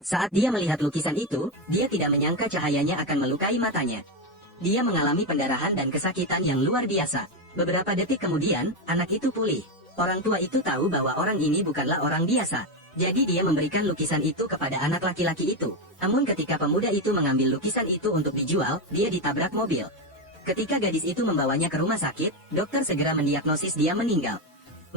Saat dia melihat lukisan itu, dia tidak menyangka cahayanya akan melukai matanya. Dia mengalami pendarahan dan kesakitan yang luar biasa. Beberapa detik kemudian, anak itu pulih. Orang tua itu tahu bahwa orang ini bukanlah orang biasa. Jadi dia memberikan lukisan itu kepada anak laki-laki itu. Namun ketika pemuda itu mengambil lukisan itu untuk dijual, dia ditabrak mobil. Ketika gadis itu membawanya ke rumah sakit, dokter segera mendiagnosis dia meninggal.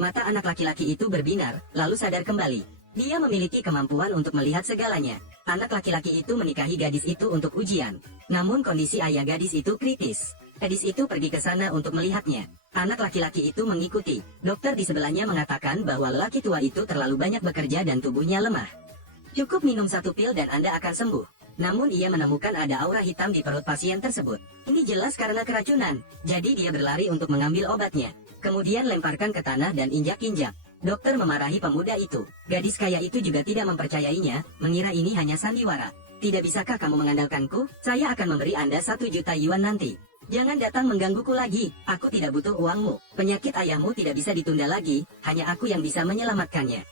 Mata anak laki-laki itu berbinar, lalu sadar kembali. Dia memiliki kemampuan untuk melihat segalanya. Anak laki-laki itu menikahi gadis itu untuk ujian. Namun kondisi ayah gadis itu kritis. Gadis itu pergi ke sana untuk melihatnya. Anak laki-laki itu mengikuti. Dokter di sebelahnya mengatakan bahwa lelaki tua itu terlalu banyak bekerja dan tubuhnya lemah. Cukup minum 1 pil dan Anda akan sembuh. Namun ia menemukan ada aura hitam di perut pasien tersebut. Ini jelas karena keracunan. Jadi dia berlari untuk mengambil obatnya. Kemudian lemparkan ke tanah dan injak-injak. Dokter memarahi pemuda itu. Gadis kaya itu juga tidak mempercayainya, mengira ini hanya sandiwara. Tidak bisakah kamu mengandalkanku? Saya akan memberi Anda 1 juta yuan nanti. Jangan datang menggangguku lagi, aku tidak butuh uangmu. Penyakit ayahmu tidak bisa ditunda lagi, hanya aku yang bisa menyelamatkannya.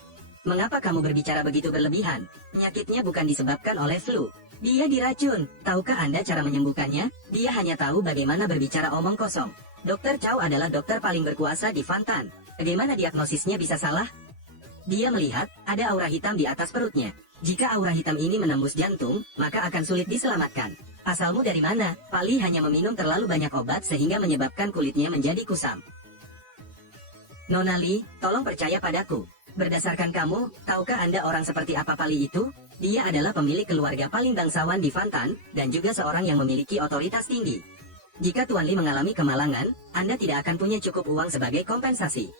Mengapa kamu berbicara begitu berlebihan? Penyakitnya bukan disebabkan oleh flu. Dia diracun. Tahukah Anda cara menyembuhkannya? Dia hanya tahu bagaimana berbicara omong kosong. Dr. Chow adalah dokter paling berkuasa di Fantan. Bagaimana diagnosisnya bisa salah? Dia melihat ada aura hitam di atas perutnya. Jika aura hitam ini menembus jantung, maka akan sulit diselamatkan. Asalmu dari mana? Pali hanya meminum terlalu banyak obat sehingga menyebabkan kulitnya menjadi kusam. Nona Li, tolong percaya padaku. Berdasarkan kamu, tahukah Anda orang seperti apa Pali itu? Dia adalah pemilik keluarga paling bangsawan di Fantan, dan juga seorang yang memiliki otoritas tinggi. Jika Tuan Li mengalami kemalangan, Anda tidak akan punya cukup uang sebagai kompensasi.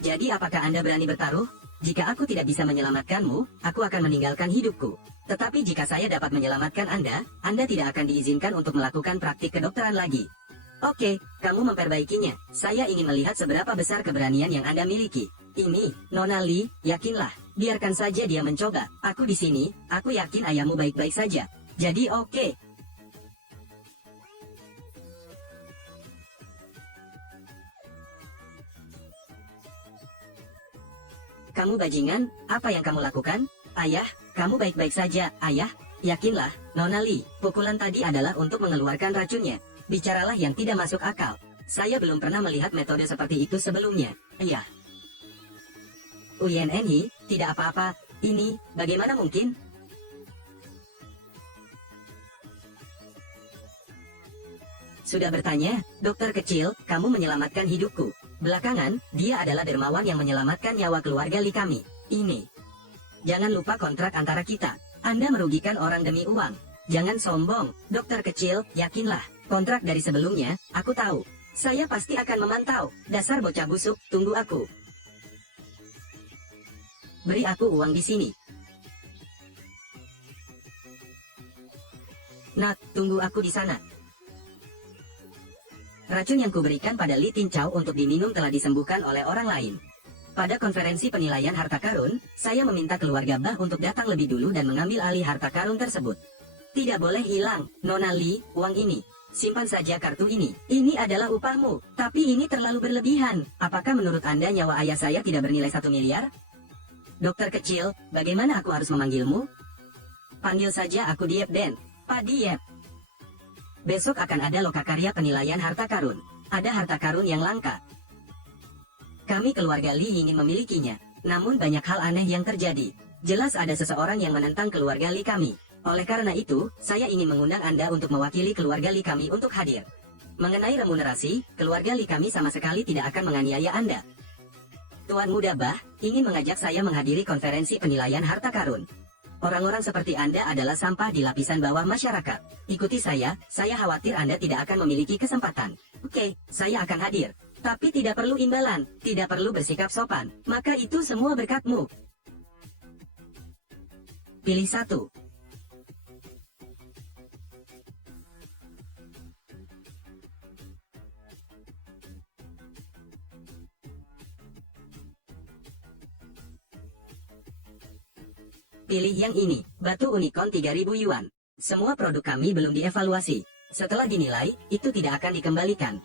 Jadi apakah Anda berani bertaruh? Jika aku tidak bisa menyelamatkanmu, aku akan meninggalkan hidupku. Tetapi jika saya dapat menyelamatkan Anda tidak akan diizinkan untuk melakukan praktik kedokteran lagi. Oke, kamu memperbaikinya. Saya ingin melihat seberapa besar keberanian yang Anda miliki. Ini, Nona Li, yakinlah. Biarkan saja dia mencoba. Aku di sini, aku yakin ayahmu baik-baik saja. Jadi oke. Kamu bajingan, apa yang kamu lakukan? Ayah, kamu baik-baik saja, ayah. Yakinlah, Nona Li, pukulan tadi adalah untuk mengeluarkan racunnya. Bicaralah yang tidak masuk akal. Saya belum pernah melihat metode seperti itu sebelumnya. Ayah. UNNI, tidak apa-apa. Ini, bagaimana mungkin? Sudah bertanya, dokter kecil, kamu menyelamatkan hidupku. Belakangan, dia adalah dermawan yang menyelamatkan nyawa keluarga Li kami. Ini. Jangan lupa kontrak antara kita. Anda merugikan orang demi uang. Jangan sombong, dokter kecil, yakinlah. Kontrak dari sebelumnya, aku tahu. Saya pasti akan memantau. Dasar bocah busuk, tunggu aku. Beri aku uang di sini. Nat, tunggu aku di sana. Racun yang kuberikan pada Li Tin Chow untuk diminum telah disembuhkan oleh orang lain. Pada konferensi penilaian harta karun, saya meminta keluarga Bah untuk datang lebih dulu dan mengambil alih harta karun tersebut. Tidak boleh hilang, Nona Li, uang ini. Simpan saja kartu ini. Ini adalah upahmu, tapi ini terlalu berlebihan. Apakah menurut Anda nyawa ayah saya tidak bernilai 1 miliar? Dokter kecil, bagaimana aku harus memanggilmu? Panggil saja aku Diep Den. Pak Diep. Besok akan ada lokakarya penilaian harta karun. Ada harta karun yang langka. Kami keluarga Li ingin memilikinya. Namun banyak hal aneh yang terjadi. Jelas ada seseorang yang menentang keluarga Li kami. Oleh karena itu, saya ingin mengundang Anda untuk mewakili keluarga Li kami untuk hadir. Mengenai remunerasi, keluarga Li kami sama sekali tidak akan menganiaya Anda. Tuan Muda Bah, ingin mengajak saya menghadiri konferensi penilaian harta karun. Orang-orang seperti Anda adalah sampah di lapisan bawah masyarakat. Ikuti saya khawatir Anda tidak akan memiliki kesempatan. Oke, saya akan hadir. Tapi tidak perlu imbalan, tidak perlu bersikap sopan. Maka itu semua berkatmu. Pilih satu. Pilih yang ini, batu unicorn 3000 yuan. Semua produk kami belum dievaluasi. Setelah dinilai, itu tidak akan dikembalikan.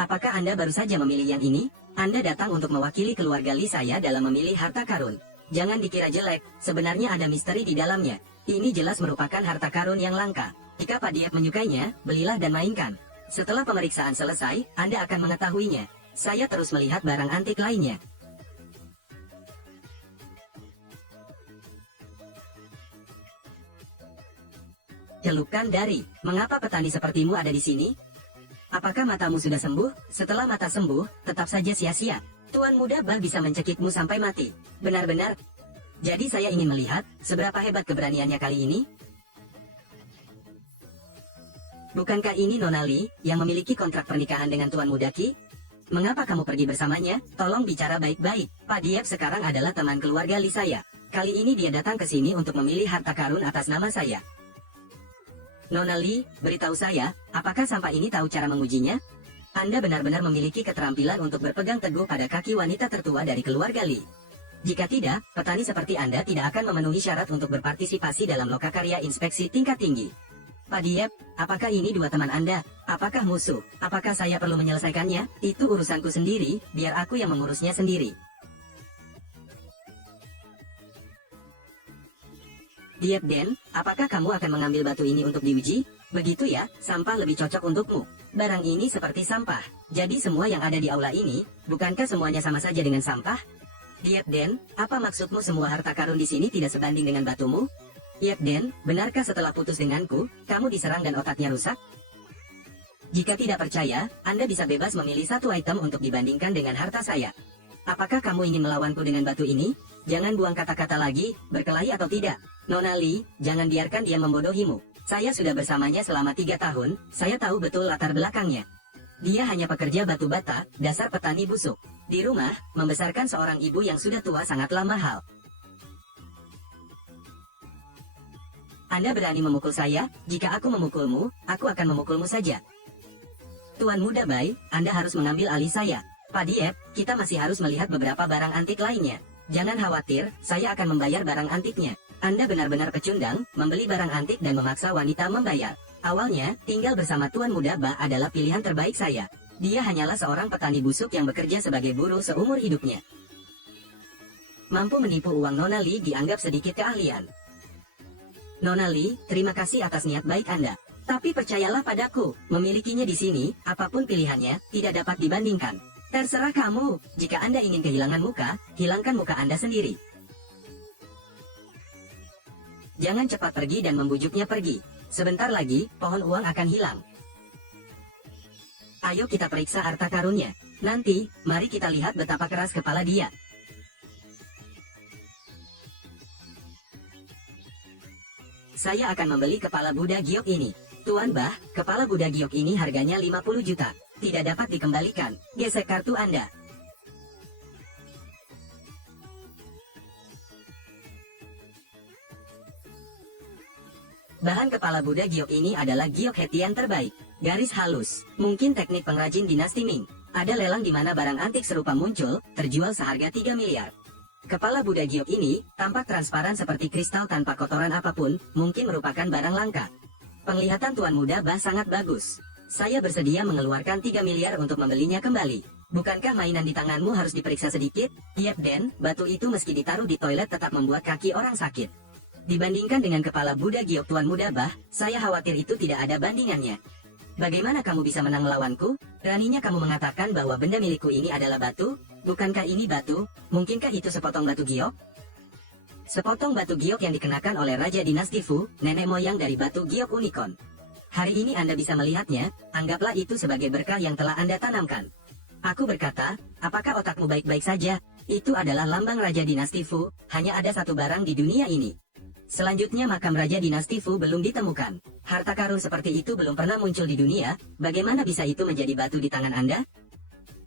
Apakah Anda baru saja memilih yang ini? Anda datang untuk mewakili keluarga Lee saya dalam memilih harta karun. Jangan dikira jelek, sebenarnya ada misteri di dalamnya. Ini jelas merupakan harta karun yang langka. Jika Pak Diep menyukainya, belilah dan mainkan. Setelah pemeriksaan selesai, Anda akan mengetahuinya. Saya terus melihat barang antik lainnya. Celukan dari, mengapa petani sepertimu ada di sini? Apakah matamu sudah sembuh? Setelah mata sembuh, tetap saja sia-sia. Tuan muda Bah bisa mencekikmu sampai mati. Benar-benar. Jadi saya ingin melihat, seberapa hebat keberaniannya kali ini. Bukankah ini Nona Lee, yang memiliki kontrak pernikahan dengan Tuan Muda Qi? Mengapa kamu pergi bersamanya? Tolong bicara baik-baik. Pak Diep sekarang adalah teman keluarga Lee saya. Kali ini dia datang ke sini untuk memilih harta karun atas nama saya. Nona Lee, beritahu saya, apakah sampah ini tahu cara mengujinya? Anda benar-benar memiliki keterampilan untuk berpegang teguh pada kaki wanita tertua dari keluarga Lee. Jika tidak, petani seperti Anda tidak akan memenuhi syarat untuk berpartisipasi dalam lokakarya inspeksi tingkat tinggi. Pak Diep, apakah ini dua teman Anda? Apakah musuh? Apakah saya perlu menyelesaikannya? Itu urusanku sendiri, biar aku yang mengurusnya sendiri. Diep Den, apakah kamu akan mengambil batu ini untuk diuji? Begitu ya, sampah lebih cocok untukmu. Barang ini seperti sampah. Jadi semua yang ada di aula ini, bukankah semuanya sama saja dengan sampah? Diep Den, apa maksudmu semua harta karun di sini tidak sebanding dengan batumu? Diep Den, benarkah setelah putus denganku, kamu diserang dan otaknya rusak? Jika tidak percaya, Anda bisa bebas memilih satu item untuk dibandingkan dengan harta saya. Apakah kamu ingin melawanku dengan batu ini? Jangan buang kata-kata lagi, berkelahi atau tidak. Nona Lee, jangan biarkan dia membodohimu. Saya sudah bersamanya selama 3 tahun, saya tahu betul latar belakangnya. Dia hanya pekerja batu bata, dasar petani busuk. Di rumah, membesarkan seorang ibu yang sudah tua sangatlah mahal. Anda berani memukul saya? Jika aku memukulmu, aku akan memukulmu saja. Tuan Muda Bai, Anda harus mengambil alih saya. Pak Diep, kita masih harus melihat beberapa barang antik lainnya. Jangan khawatir, saya akan membayar barang antiknya. Anda benar-benar pecundang, membeli barang antik dan memaksa wanita membayar. Awalnya, tinggal bersama Tuan Muda Ba adalah pilihan terbaik saya. Dia hanyalah seorang petani busuk yang bekerja sebagai buruh seumur hidupnya. Mampu menipu uang Nona Lee dianggap sedikit keahlian. Nona Lee, terima kasih atas niat baik Anda. Tapi percayalah padaku, memilikinya di sini, apapun pilihannya, tidak dapat dibandingkan. Terserah kamu, jika Anda ingin kehilangan muka, hilangkan muka Anda sendiri. Jangan cepat pergi dan membujuknya pergi. Sebentar lagi, pohon uang akan hilang. Ayo kita periksa harta karunnya. Nanti, mari kita lihat betapa keras kepala dia. Saya akan membeli kepala Buddha giok ini. Tuan Bah, kepala Buddha giok ini harganya 50 juta. Tidak dapat dikembalikan. Gesek kartu Anda. Bahan kepala Buddha giok ini adalah giok hetian terbaik. Garis halus. Mungkin teknik pengrajin dinasti Ming. Ada lelang di mana barang antik serupa muncul, terjual seharga 3 miliar. Kepala Buddha giok ini, tampak transparan seperti kristal tanpa kotoran apapun, mungkin merupakan barang langka. Penglihatan Tuan Muda Bah sangat bagus. Saya bersedia mengeluarkan 3 miliar untuk membelinya kembali. Bukankah mainan di tanganmu harus diperiksa sedikit? Diep Den, batu itu meski ditaruh di toilet tetap membuat kaki orang sakit. Dibandingkan dengan kepala Buddha giok Tuan Muda Bah, saya khawatir itu tidak ada bandingannya. Bagaimana kamu bisa menang melawanku? Beraninya kamu mengatakan bahwa benda milikku ini adalah batu? Bukankah ini batu? Mungkinkah itu sepotong batu giok? Sepotong batu giok yang dikenakan oleh Raja Dinasti Fu, nenek moyang dari batu giok unicorn. Hari ini Anda bisa melihatnya, anggaplah itu sebagai berkah yang telah Anda tanamkan. Aku berkata, apakah otakmu baik-baik saja? Itu adalah lambang Raja Dinasti Fu, hanya ada satu barang di dunia ini. Selanjutnya makam Raja Dinasti Fu belum ditemukan. Harta karun seperti itu belum pernah muncul di dunia, bagaimana bisa itu menjadi batu di tangan Anda?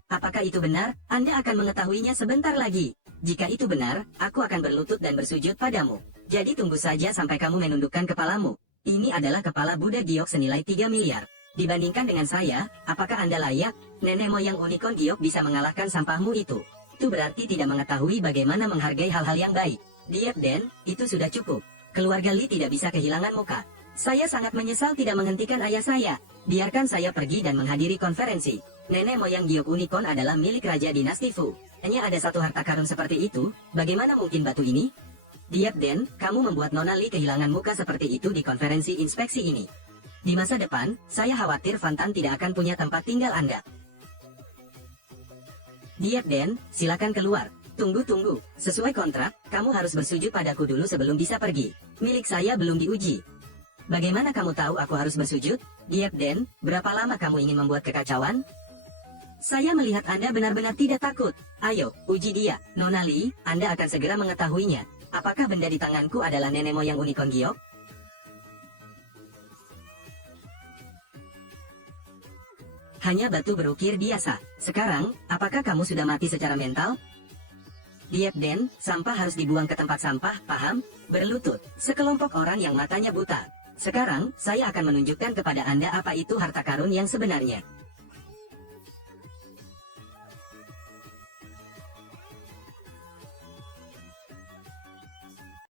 Apakah itu benar? Anda akan mengetahuinya sebentar lagi. Jika itu benar, aku akan berlutut dan bersujud padamu. Jadi tunggu saja sampai kamu menundukkan kepalamu. Ini adalah kepala Buddha giok senilai 3 miliar. Dibandingkan dengan saya, apakah Anda layak? Nenek moyang unicorn giok bisa mengalahkan sampahmu itu. Itu berarti tidak mengetahui bagaimana menghargai hal-hal yang baik. Diep Den, itu sudah cukup. Keluarga Lee tidak bisa kehilangan muka. Saya sangat menyesal tidak menghentikan ayah saya. Biarkan saya pergi dan menghadiri konferensi. Nenek moyang giok unicorn adalah milik Raja Dinasti Fu. Hanya ada satu harta karun seperti itu, bagaimana mungkin batu ini? Diep Den, kamu membuat Nona Li kehilangan muka seperti itu di konferensi inspeksi ini. Di masa depan, saya khawatir Fantan tidak akan punya tempat tinggal Anda. Diep Den, silakan keluar. Tunggu. Sesuai kontrak, kamu harus bersujud padaku dulu sebelum bisa pergi. Milik saya belum diuji. Bagaimana kamu tahu aku harus bersujud? Diep Den, berapa lama kamu ingin membuat kekacauan? Saya melihat Anda benar-benar tidak takut. Ayo, uji dia. Nona Li, Anda akan segera mengetahuinya. Apakah benda di tanganku adalah nenek moyang unicorn giok? Hanya batu berukir biasa. Sekarang, apakah kamu sudah mati secara mental? Diep Den, sampah harus dibuang ke tempat sampah, paham? Berlutut. Sekelompok orang yang matanya buta. Sekarang, saya akan menunjukkan kepada Anda apa itu harta karun yang sebenarnya.